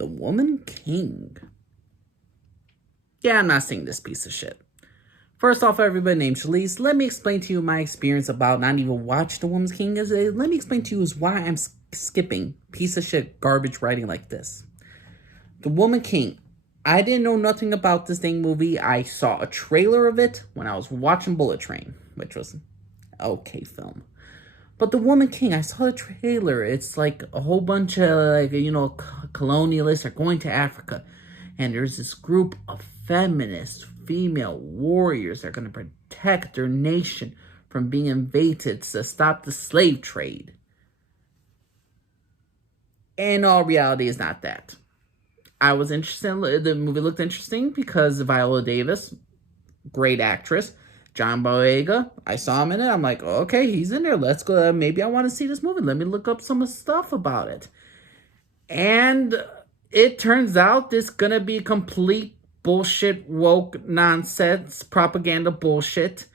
The Woman King. Yeah, I'm not seeing this piece of shit. First off, everybody named Shalise, let me explain to you my experience about not even watching The Woman King. Let me explain to you is why I'm skipping piece of shit garbage writing like this. The Woman King. I didn't know nothing about this dang movie. I saw a trailer of it when I was watching Bullet Train, which was an okay film. But The Woman King, I saw the trailer. It's like a whole bunch of, colonialists are going to Africa. And there's this group of feminist female warriors that are going to protect their nation from being invaded to stop the slave trade. And all reality is not that. I was interested. The movie looked interesting because Viola Davis, great actress. John Boyega, I saw him in it. I'm like, okay, he's in there. Let's go. Maybe I want to see this movie. Let me look up some stuff about it. And it turns out this gonna be complete bullshit, woke nonsense, propaganda bullshit.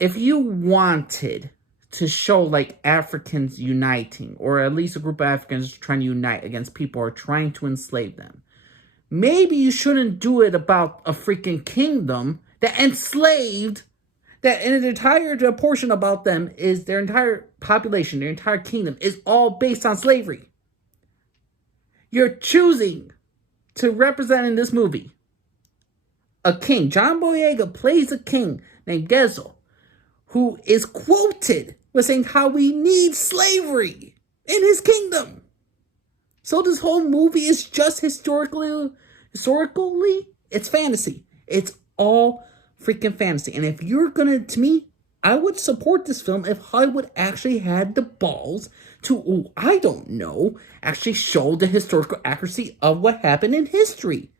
If you wanted to show like Africans uniting, or at least a group of Africans trying to unite against people or trying to enslave them, maybe you shouldn't do it about a freaking kingdom that enslaved, that an entire portion about them is their entire population, their entire kingdom is all based on slavery. You're choosing to represent in this movie a king. John Boyega plays a king named Gezo, who is quoted with saying how we need slavery in his kingdom. So this whole movie is just historically, it's fantasy. It's all freaking fantasy. And if you're gonna, to me, I would support this film if Hollywood actually had the balls to, actually show the historical accuracy of what happened in history.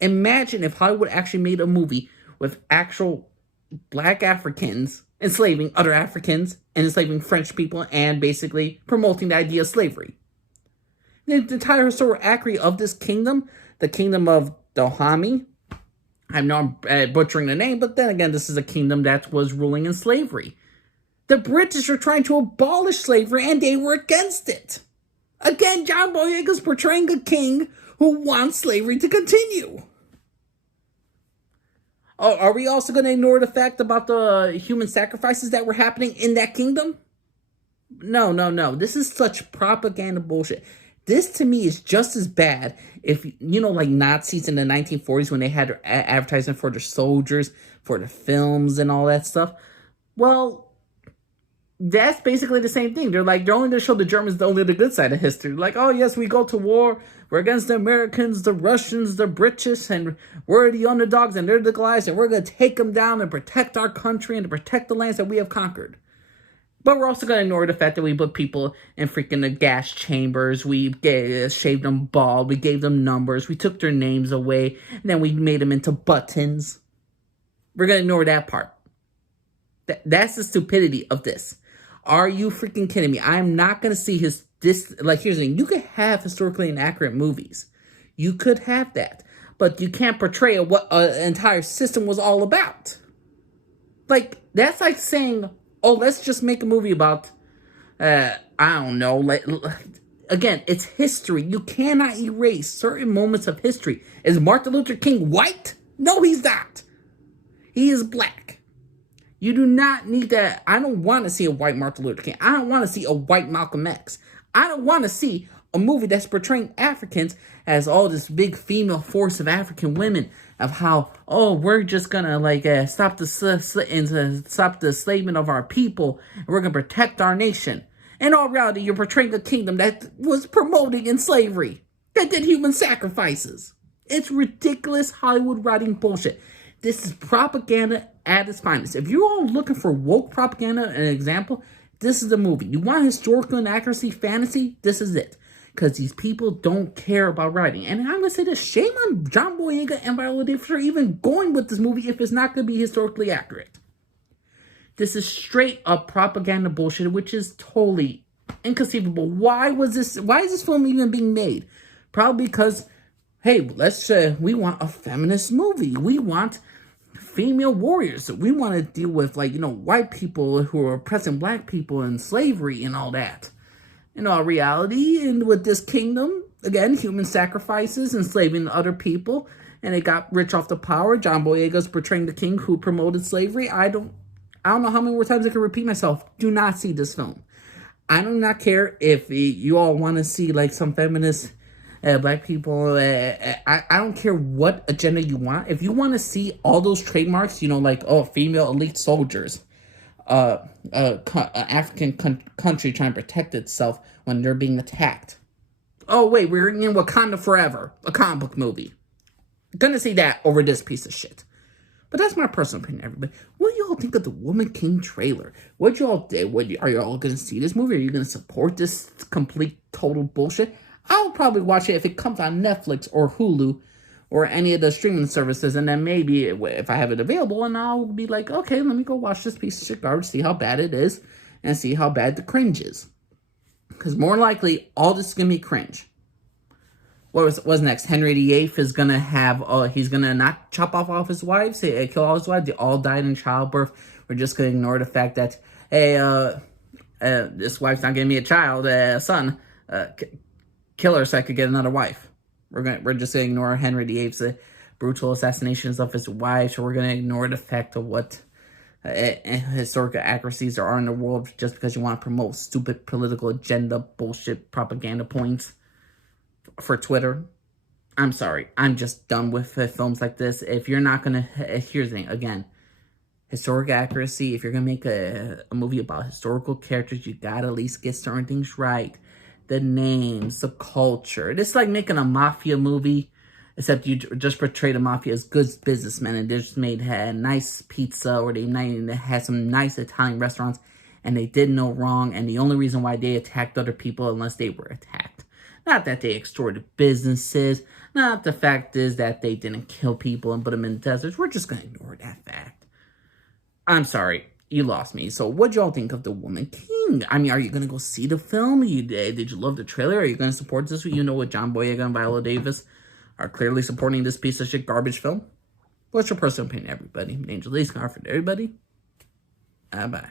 Imagine if Hollywood actually made a movie with actual black Africans enslaving other Africans and enslaving French people and basically promoting the idea of slavery. The entire historical accuracy of this kingdom, the kingdom of Dahomey, I know I'm butchering the name, but then again, this is a kingdom that was ruling in slavery. The British were trying to abolish slavery, and they were against it. Again, John Boyega's portraying a king who wants slavery to continue. Oh, are we also going to ignore the fact about the human sacrifices that were happening in that kingdom? No. This is such propaganda bullshit. This, to me, is just as bad if, like Nazis in the 1940s when they had advertising for their soldiers, for the films and all that stuff. Well, that's basically the same thing. They're only going to show the Germans only the good side of history. Like, oh, yes, we go to war. We're against the Americans, the Russians, the British, and we're the underdogs and they're the Goliaths, and we're going to take them down and protect our country and to protect the lands that we have conquered. But we're also going to ignore the fact that we put people in freaking gas chambers. We shaved them bald. We gave them numbers. We took their names away. And then we made them into buttons. We're going to ignore that part. That's the stupidity of this. Are you freaking kidding me? I am not going to see here's the thing. You could have historically inaccurate movies. You could have that. But you can't portray what an entire system was all about. That's like saying, oh, let's just make a movie about, again, it's history. You cannot erase certain moments of history. Is Martin Luther King white? No, he's not. He is black. You do not need that. I don't want to see a white Martin Luther King. I don't want to see a white Malcolm X. I don't want to see a movie that's portraying Africans as all this big female force of African women, of how, oh, we're just gonna stop the enslavement of our people, and we're gonna protect our nation. In all reality, you're portraying a kingdom that was promoting in slavery, that did human sacrifices. It's ridiculous Hollywood writing bullshit. This is propaganda at its finest. If you're all looking for woke propaganda, an example, this is the movie. You want historical inaccuracy, fantasy? This is it. Because these people don't care about writing. And I'm going to say this, shame on John Boyega and Viola Davis for even going with this movie if it's not going to be historically accurate. This is straight up propaganda bullshit, which is totally inconceivable. Why is this film even being made? Probably because, hey, we want a feminist movie. We want female warriors. We want to deal with, white people who are oppressing black people and slavery and all that. In all reality, and with this kingdom, Again, human sacrifices, enslaving other people, and they got rich off the power. John Boyega's portraying the king who promoted slavery. I don't know how many more times I can repeat myself. Do not see this film. I do not care if you all want to see like some feminist black people. I don't care what agenda you want. If you want to see all those trademarks, like, oh, female elite soldiers, African country trying to protect itself when they're being attacked. Oh, wait, we're in Wakanda Forever, a comic book movie. Gonna see that over this piece of shit. But that's my personal opinion, everybody. What do y'all think of the Woman King trailer? Are y'all gonna see this movie? Are you gonna support this complete, total bullshit? I'll probably watch it if it comes on Netflix or Hulu or any of the streaming services, and then maybe if I have it available, and I'll be like, okay, let me go watch this piece of shit garbage, see how bad it is, and see how bad the cringe is. Because more likely, all this is gonna be cringe. What's next? Henry VIII is gonna have, he's gonna not chop off all his wives, kill all his wives. They all died in childbirth. We're just gonna ignore the fact that, hey, this wife's not giving me a son. Kill her so I could get another wife. We're just gonna ignore Henry VIII's brutal assassinations of his wives. So we're gonna ignore the fact of what historical accuracies there are in the world just because you want to promote stupid political agenda, bullshit, propaganda points for Twitter. I'm sorry. I'm just done with films like this. If you're not going to... Here's the thing. Again, historic accuracy. If you're going to make a movie about historical characters, you got to at least get certain things right. The names, the culture. It's like making a mafia movie, except you just portray the mafia as good businessmen, and they just made nice pizza, or they had some nice Italian restaurants, and they did no wrong, and the only reason why they attacked other people unless they were attacked. Not that they extorted businesses. Not the fact is that they didn't kill people and put them in deserts. We're just going to ignore that fact. I'm sorry. You lost me. So what y'all think of The Woman King? I mean, are you going to go see the film? Did you love the trailer? Are you going to support this? You know what, John Boyega and Viola Davis are clearly supporting this piece of shit garbage film. What's your personal opinion, everybody? Angel Lee, Scarford, everybody. Bye-bye.